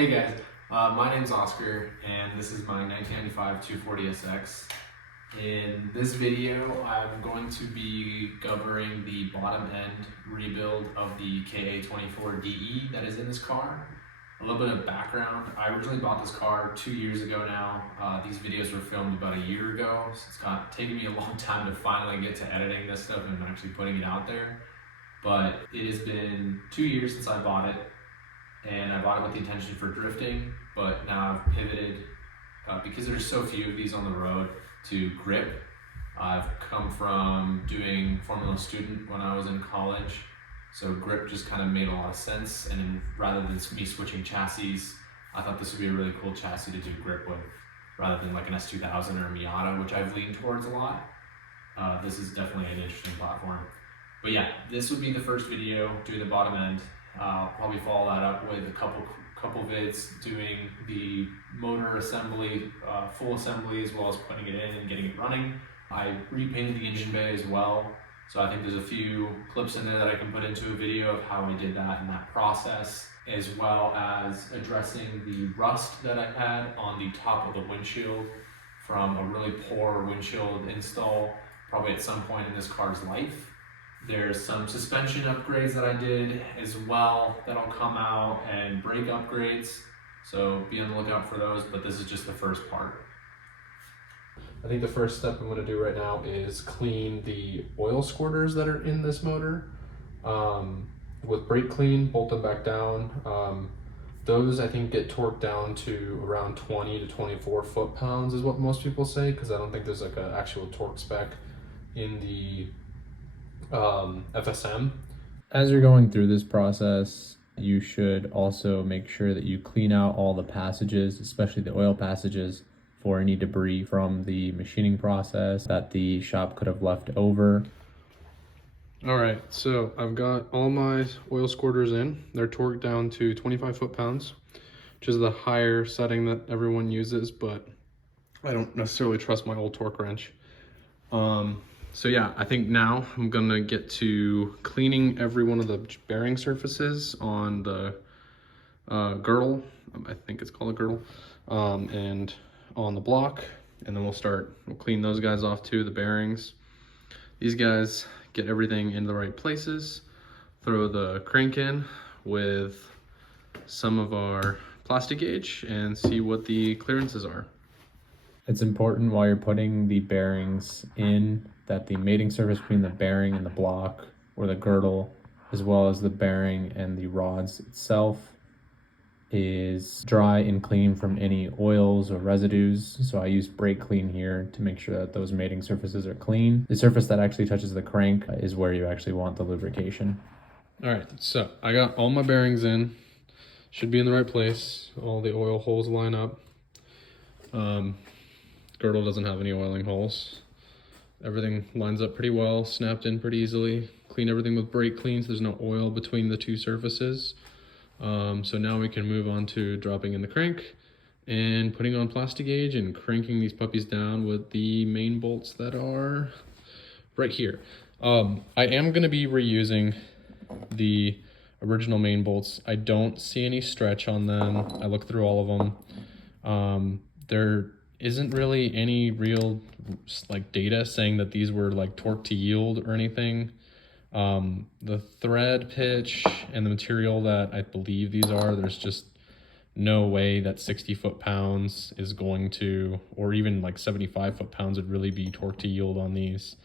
Hey guys, my name's Oscar and this is my 1995 240SX. In this video, I'm going to be covering the bottom end rebuild of the KA24DE that is in this car. A little bit of background, I originally bought this car 2 years ago now. These videos were filmed about a year ago, so it's taken me a long time to finally get to editing this stuff and actually putting it out there. But it has been 2 years since I bought it. And I bought it with the intention for drifting, but now I've pivoted because there's so few of these on the road to grip. I've come from doing Formula Student when I was in college, so grip just kind of made a lot of sense. And rather than me switching chassis, I thought this would be a really cool chassis to do grip with, rather than like an S2000 or a Miata, which I've leaned towards a lot. This is definitely an interesting platform. But yeah, this would be the first video doing the bottom end. I'll probably follow that up with a couple vids doing the motor assembly, full assembly, as well as putting it in and getting it running. I repainted the engine bay as well, so I think there's a few clips in there that I can put into a video of how I did that and that process, as well as addressing the rust that I had on the top of the windshield from a really poor windshield install, probably at some point in this car's life. There's some suspension upgrades that I did as well that'll come out, and brake upgrades, so be on the lookout for those, but this is just the first part. I think the first step I'm going to do right now is clean the oil squirters that are in this motor. With brake clean, bolt them back down. Those I think get torqued down to around 20 to 24 foot-pounds is what most people say, because I don't think there's like an actual torque spec in the FSM. As you're going through this process, you should also make sure that you clean out all the passages, especially the oil passages, for any debris from the machining process that the shop could have left over. All right, so I've got all my oil squirters in. They're torqued down to 25 foot-pounds, which is the higher setting that everyone uses, but I don't necessarily trust my old torque wrench. So yeah, I think now I'm gonna get to cleaning every one of the bearing surfaces on the girdle. I think it's called a girdle, and on the block, and then we'll clean those guys off too, the bearings. These guys, get everything in the right places, throw the crank in with some of our plastic gauge and see what the clearances are. It's important while you're putting the bearings in that the mating surface between the bearing and the block or the girdle, as well as the bearing and the rods itself, is dry and clean from any oils or residues. So I use brake clean here to make sure that those mating surfaces are clean. The surface that actually touches the crank is where you actually want the lubrication. All right, so I got all my bearings in. Should be in the right place. All the oil holes line up. Girdle doesn't have any oiling holes. Everything lines up pretty well, snapped in pretty easily. Clean everything with brake clean so there's no oil between the two surfaces. So now we can move on to dropping in the crank and putting on plastic gauge and cranking these puppies down with the main bolts that are right here. I am going to be reusing the original main bolts. I don't see any stretch on them. I looked through all of them. There isn't really any real like data saying that these were like torque to yield or anything. The thread pitch and the material that I believe these are, there's just no way that 60 foot-pounds is going to, or even like 75 foot-pounds would really be torque to yield on these.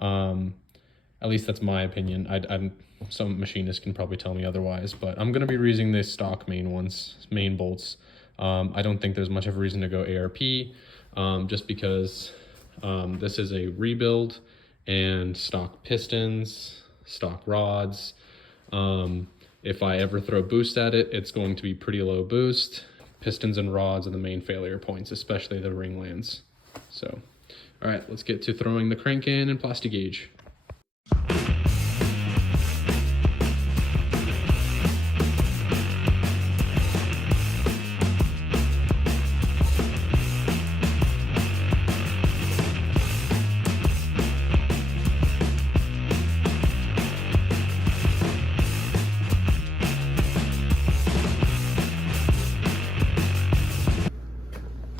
At least that's my opinion. Some machinists can probably tell me otherwise, but I'm going to be reusing the stock main bolts. I don't think there's much of a reason to go ARP, just because this is a rebuild and stock pistons, stock rods. If I ever throw boost at it, it's going to be pretty low boost. Pistons and rods are the main failure points, especially the ring lands. So, all right, let's get to throwing the crank in and plastic gauge.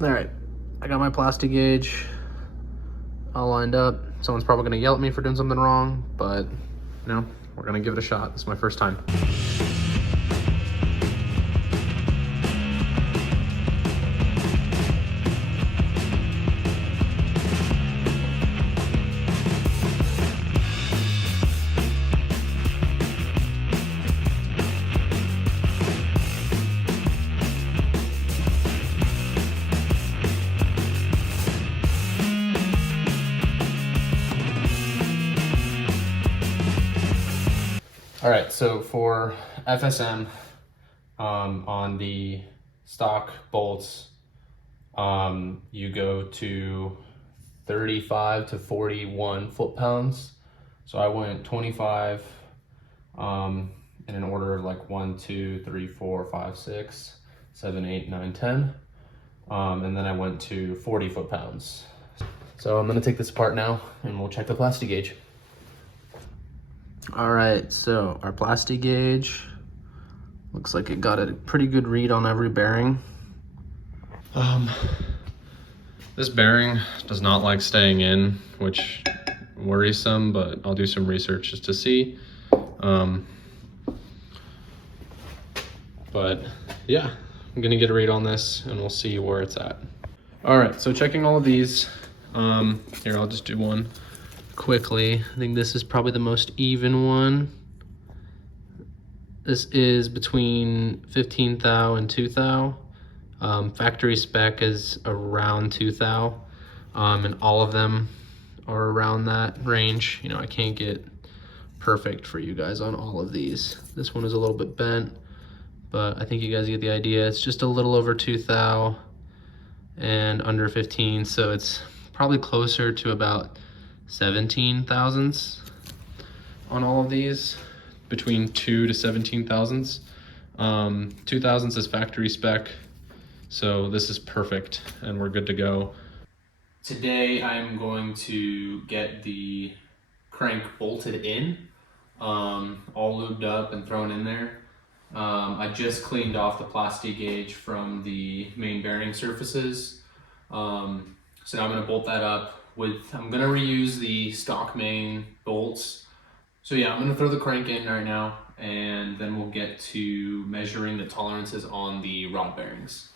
All right, I got my plastic gauge all lined up. Someone's probably gonna yell at me for doing something wrong, but you know, we're gonna give it a shot. This is my first time. All right, so for FSM, on the stock bolts, you go to 35 to 41 foot-pounds. So I went 25 in an order of like 1, 2, 3, 4, 5, 6, 7, 8, 9, 10. And then I went to 40 foot-pounds. So I'm gonna take this apart now and we'll check the plastic gauge. All right, so our plastic gauge looks like it got a pretty good read on every bearing. This bearing does not like staying in, which worries some, but I'll do some research just to see. But yeah, I'm gonna get a read on this and we'll see where it's at. All right, so checking all of these. Here, I'll just do one quickly. I think this is probably the most even one. This is between 15 thou and 2 thou. Factory spec is around 2 thou, and all of them are around that range. You know, I can't get perfect for you guys on all of these. This one is a little bit bent, but I think you guys get the idea. It's just a little over 2 thou and under 15, so it's probably closer to about 17 thousandths on all of these, between 2 to 17 thousandths. 2 thousandths is factory spec, so this is perfect and we're good to go. Today I'm going to get the crank bolted in, all lubed up and thrown in there. I just cleaned off the plastic gauge from the main bearing surfaces. So now I'm gonna bolt that up I'm gonna reuse the stock main bolts. So yeah, I'm gonna throw the crank in right now and then we'll get to measuring the tolerances on the rod bearings.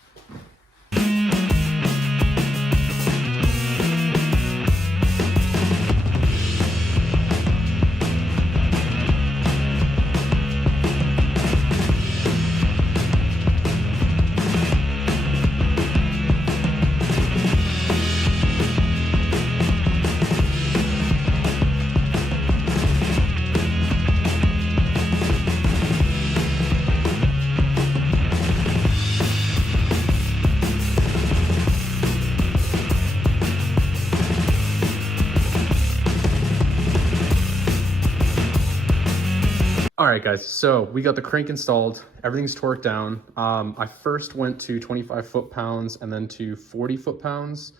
All right, guys, so we got the crank installed. Everything's torqued down. I first went to 25 foot-pounds and then to 40 foot-pounds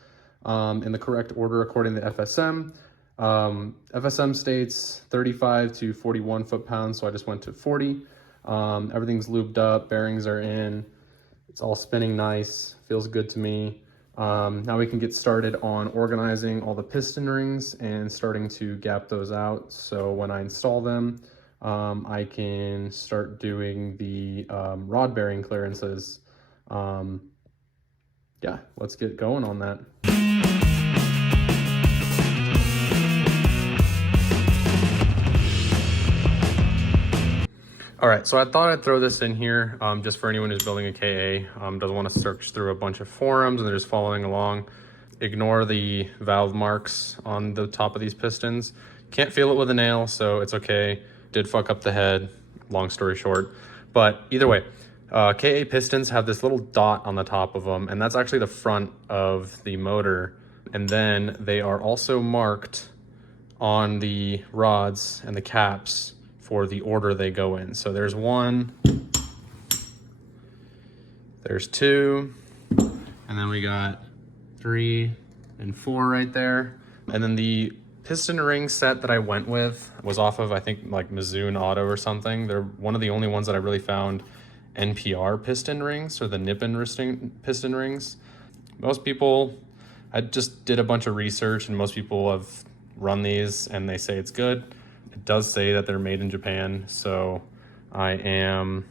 in the correct order according to FSM. FSM states 35 to 41 foot-pounds, so I just went to 40. Everything's lubed up, bearings are in. It's all spinning nice, feels good to me. Now we can get started on organizing all the piston rings and starting to gap those out. So when I install them, I can start doing the rod bearing clearances. Yeah, let's get going on that. All right, so I thought I'd throw this in here just for anyone who's building a KA, doesn't want to search through a bunch of forums and they're just following along. Ignore the valve marks on the top of these pistons. Can't feel it with a nail, so it's okay. Did fuck up the head, long story short. But either way, KA pistons have this little dot on the top of them, and that's actually the front of the motor. And then they are also marked on the rods and the caps for the order they go in. So there's 1, there's 2, and then we got 3 and 4 right there. And then the piston ring set that I went with was off of, I think, like Mizuno Auto or something. They're one of the only ones that I really found NPR piston rings, or the Nippon piston rings. most people, I just did a bunch of research and most people have run these and they say it's good. It does say that they're made in Japan, so I am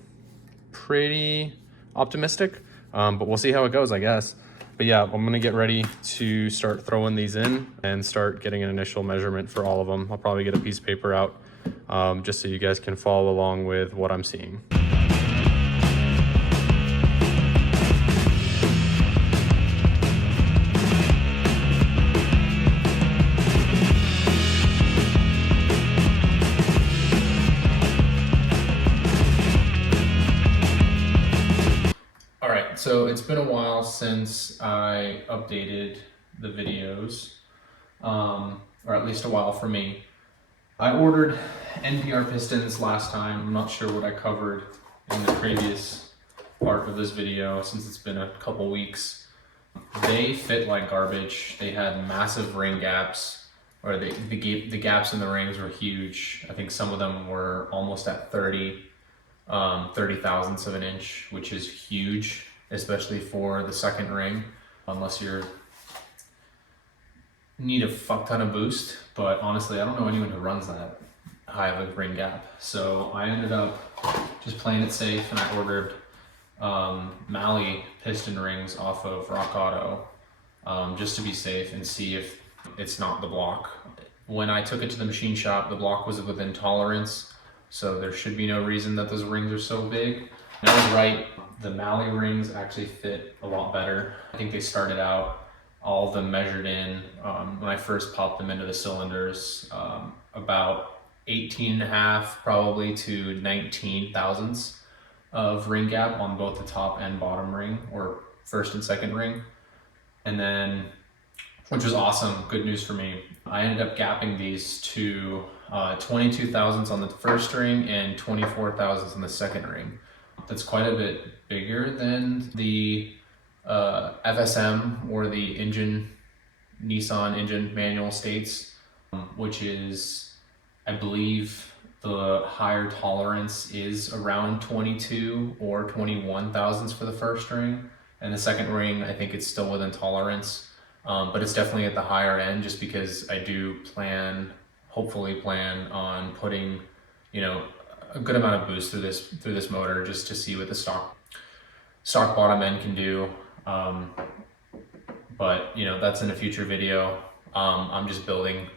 pretty optimistic, but we'll see how it goes, I guess. But yeah, I'm gonna get ready to start throwing these in and start getting an initial measurement for all of them. I'll probably get a piece of paper out just so you guys can follow along with what I'm seeing. So it's been a while since I updated the videos, or at least a while for me. I ordered NPR pistons last time. I'm not sure what I covered in the previous part of this video since it's been a couple weeks. They fit like garbage. They had massive ring gaps, or the gaps in the rings were huge. I think some of them were almost at 30 thousandths of an inch, which is huge, especially for the second ring, unless you need a fuck ton of boost. But honestly, I don't know anyone who runs that high of a ring gap. So I ended up just playing it safe, and I ordered Mali piston rings off of Rock Auto, just to be safe and see if it's not the block. When I took it to the machine shop, the block was within tolerance, so there should be no reason that those rings are so big. And I was right. The Mali rings actually fit a lot better. I think they started out, all of them measured in, when I first popped them into the cylinders, about 18.5 probably to 19 thousandths of ring gap on both the top and bottom ring, or first and second ring. And then, which was awesome, good news for me, I ended up gapping these to 22 thousandths on the first ring and 24 thousandths on the second ring. That's quite a bit bigger than the FSM or the Nissan engine manual states, which is, I believe the higher tolerance is around 22 or 21 thousandths for the first ring. And the second ring, I think it's still within tolerance, but it's definitely at the higher end, just because I do hopefully plan on putting, a good amount of boost through this motor, just to see what the stock bottom end can do. But that's in a future video. I'm just building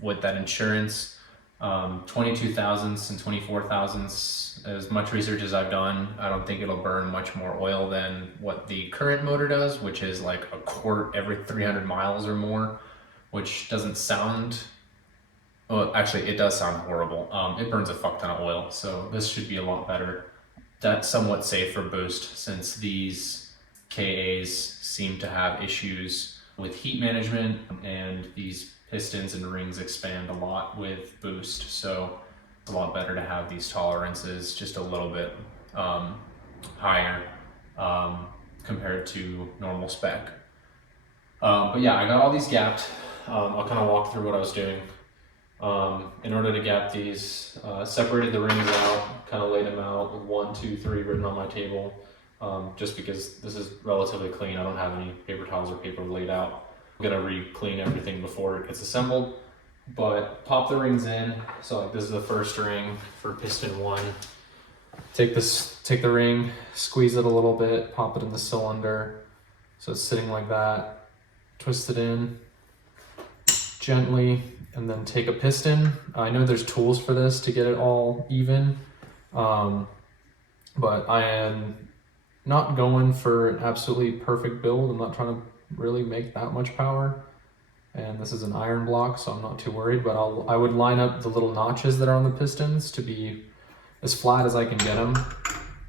with that insurance. 22 thousandths and 24 thousandths, as much research as I've done, I don't think it'll burn much more oil than what the current motor does, which is like a quart every 300 miles or more, which doesn't sound, well, actually it does sound horrible. It burns a fuck ton of oil, so this should be a lot better. That's somewhat safe for boost, since these KAs seem to have issues with heat management, and these pistons and rings expand a lot with boost, so it's a lot better to have these tolerances just a little bit higher compared to normal spec. But yeah, I got all these gapped. I'll kind of walk through what I was doing. In order to gap these, separated the rings out, kind of laid them out with 1, 2, 3 written on my table, just because this is relatively clean. I don't have any paper towels or paper laid out. I'm gonna re-clean everything before it gets assembled, but pop the rings in. So like, this is the first ring for piston 1. Take the ring, squeeze it a little bit, pop it in the cylinder, so it's sitting like that. Twist it in gently, and then take a piston. I know there's tools for this to get it all even, but I am not going for an absolutely perfect build. I'm not trying to really make that much power, and this is an iron block, so I'm not too worried. But I would line up the little notches that are on the pistons to be as flat as I can get them.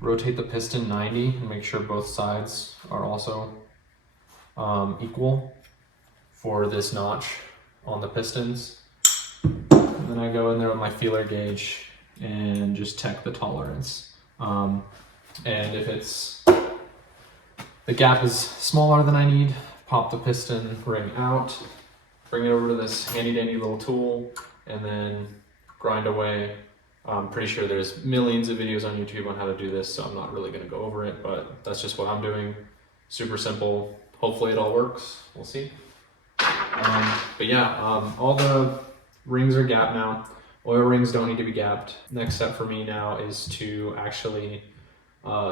Rotate the piston 90 and make sure both sides are also equal for this notch on the pistons. And then I go in there with my feeler gauge and just check the tolerance. And if the gap is smaller than I need, pop the piston ring out, bring it over to this handy dandy little tool, and then grind away. I'm pretty sure there's millions of videos on YouTube on how to do this, so I'm not really gonna go over it, but that's just what I'm doing. Super simple. hopefully it all works. We'll see. But yeah, all the rings are gapped now. Oil rings don't need to be gapped. Next step for me now is to actually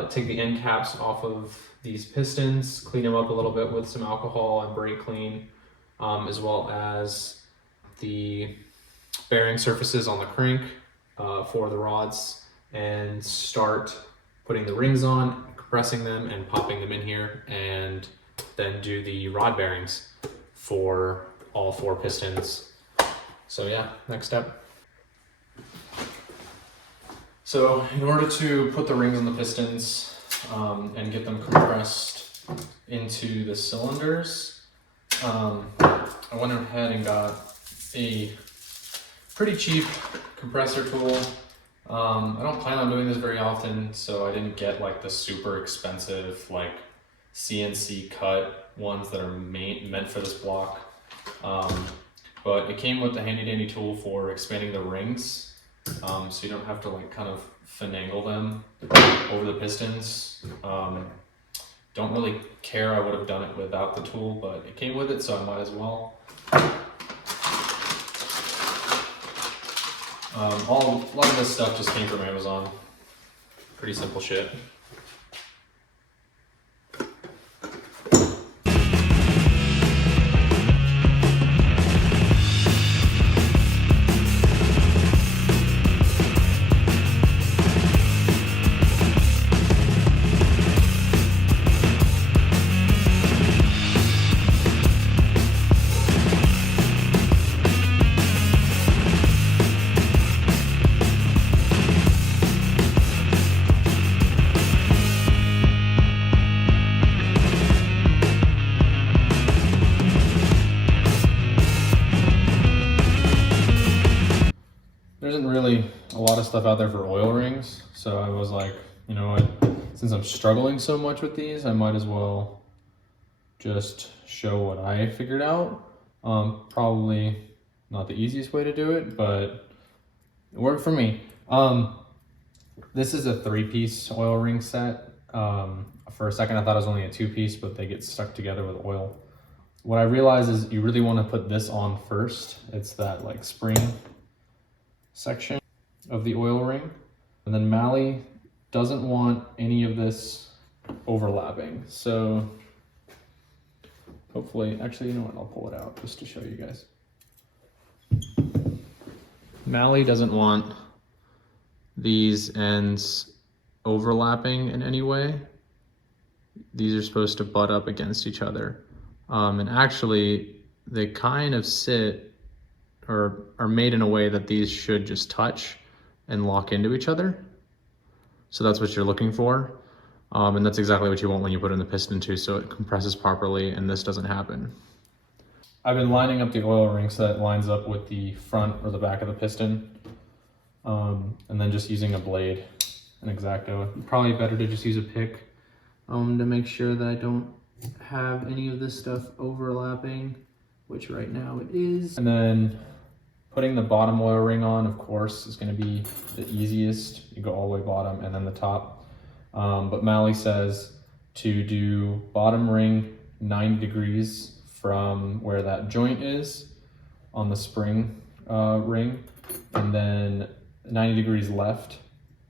take the end caps off of these pistons, clean them up a little bit with some alcohol and brake clean, as well as the bearing surfaces on the crank for the rods, and start putting the rings on, compressing them and popping them in here, and then do the rod bearings for all 4 pistons. So yeah, next step. So in order to put the rings on the pistons and get them compressed into the cylinders, I went ahead and got a pretty cheap compressor tool. I don't plan on doing this very often, so I didn't get like the super expensive like CNC cut ones that are meant for this block. But it came with the handy dandy tool for expanding the rings, so you don't have to like kind of finagle them over the pistons. Don't really care, I would have done it without the tool, but it came with it, so I might as well. A lot of this stuff just came from Amazon. Pretty simple shit. There isn't really a lot of stuff out there for oil rings, so I was like, you know what, since I'm struggling so much with these, I might as well just show what I figured out. Probably not the easiest way to do it, but it worked for me. This is a 3-piece oil ring set. For a second I thought it was only a 2-piece, but they get stuck together with oil. What I realized is you really want to put this on first. It's that like spring section of the oil ring, and then Mally doesn't want any of this overlapping, so hopefully, actually, you know what, I'll pull it out just to show you guys. Mally doesn't want these ends overlapping in any way. These are supposed to butt up against each other, and actually they kind of sit or are made in a way that these should just touch and lock into each other. So that's what you're looking for. And that's exactly what you want when you put in the piston too, so it compresses properly and this doesn't happen. I've been lining up the oil ring so that it lines up with the front or the back of the piston. And then just using a blade, an X-Acto. Probably better to just use a pick to make sure that I don't have any of this stuff overlapping, which right now it is. And then putting the bottom oil ring on, of course, is going to be the easiest. You go all the way bottom and then the top. But Mally says to do bottom ring 90 degrees from where that joint is on the spring ring, and then 90 degrees left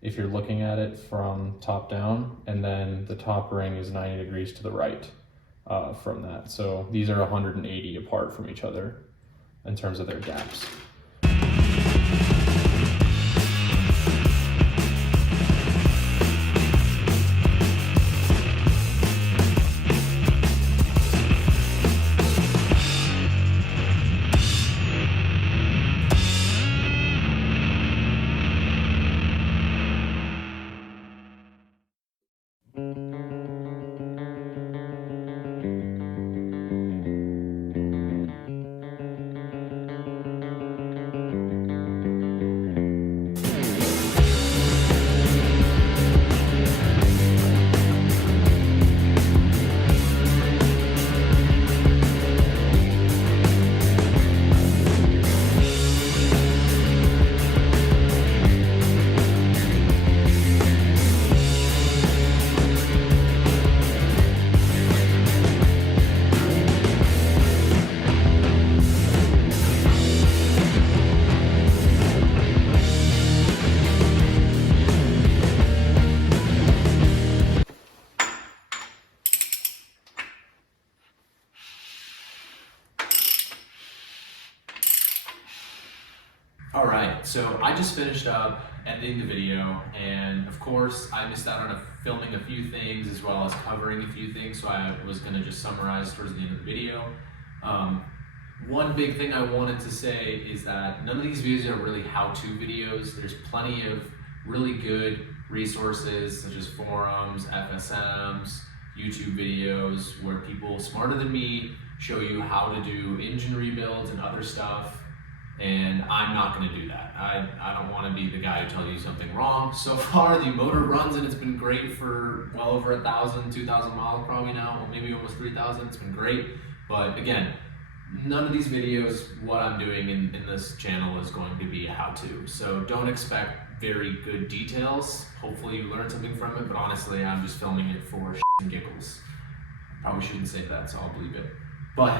if you're looking at it from top down, and then the top ring is 90 degrees to the right from that. So these are 180 apart from each other in terms of their gaps. All right, so I just finished up editing the video, and of course I missed out on filming a few things as well as covering a few things, so I was gonna just summarize towards the end of the video. One big thing I wanted to say is that none of these videos are really how-to videos. There's plenty of really good resources such as forums, FSMs, YouTube videos where people smarter than me show you how to do engine rebuilds and other stuff. And I'm not going to do that. I don't want to be the guy who tells you something wrong. So far, the motor runs and it's been great for well over 1,000, 2,000 miles probably now, or maybe almost 3,000. It's been great. But again, none of these videos, what I'm doing in this channel is going to be a how-to. So don't expect very good details. Hopefully you learn something from it, but honestly, I'm just filming it for shits and giggles. Probably shouldn't say that, so I'll bleep it. But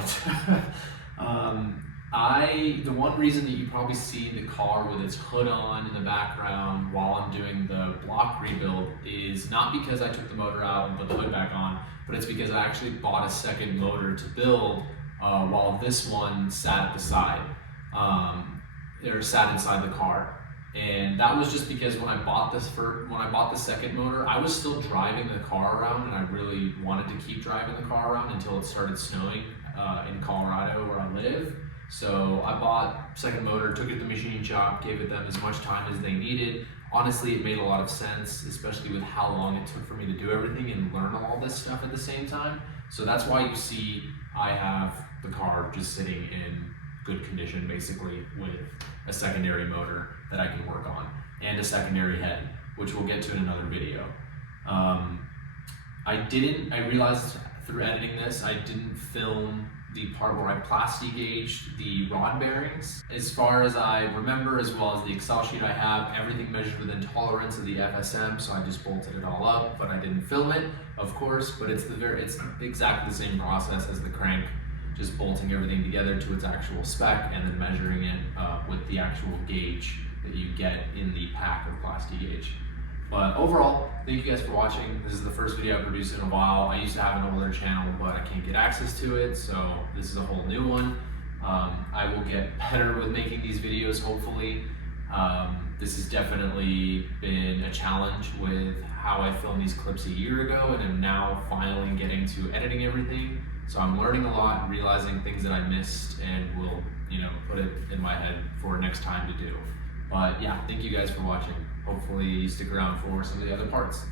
the one reason that you probably see the car with its hood on in the background while I'm doing the block rebuild is not because I took the motor out and put the hood back on, but it's because I actually bought a second motor to build while this one sat at the side, or sat inside the car. And that was just because when I bought the second motor, I was still driving the car around, and I really wanted to keep driving the car around until it started snowing in Colorado where I live. So I bought second motor, took it to the machine shop, gave it them as much time as they needed. Honestly, it made a lot of sense, especially with how long it took for me to do everything and learn all this stuff at the same time. So that's why you see I have the car just sitting in good condition, basically, with a secondary motor that I can work on and a secondary head, which we'll get to in another video. I realized through editing this, I didn't film the part where I plasti gauged the rod bearings. As far as I remember, as well as the Excel sheet I have, everything measured within tolerance of the FSM, so I just bolted it all up, but I didn't film it, of course, but it's exactly the same process as the crank, just bolting everything together to its actual spec and then measuring it with the actual gauge that you get in the pack of plasti gauge. But overall, thank you guys for watching. This is the first video I produced in a while. I used to have an older channel, but I can't get access to it, so this is a whole new one. I will get better with making these videos, hopefully. This has definitely been a challenge with how I filmed these clips a year ago, and I'm now finally getting to editing everything. So I'm learning a lot, realizing things that I missed, and will, put it in my head for next time to do. But yeah, thank you guys for watching. Hopefully you stick around for some of the other parts.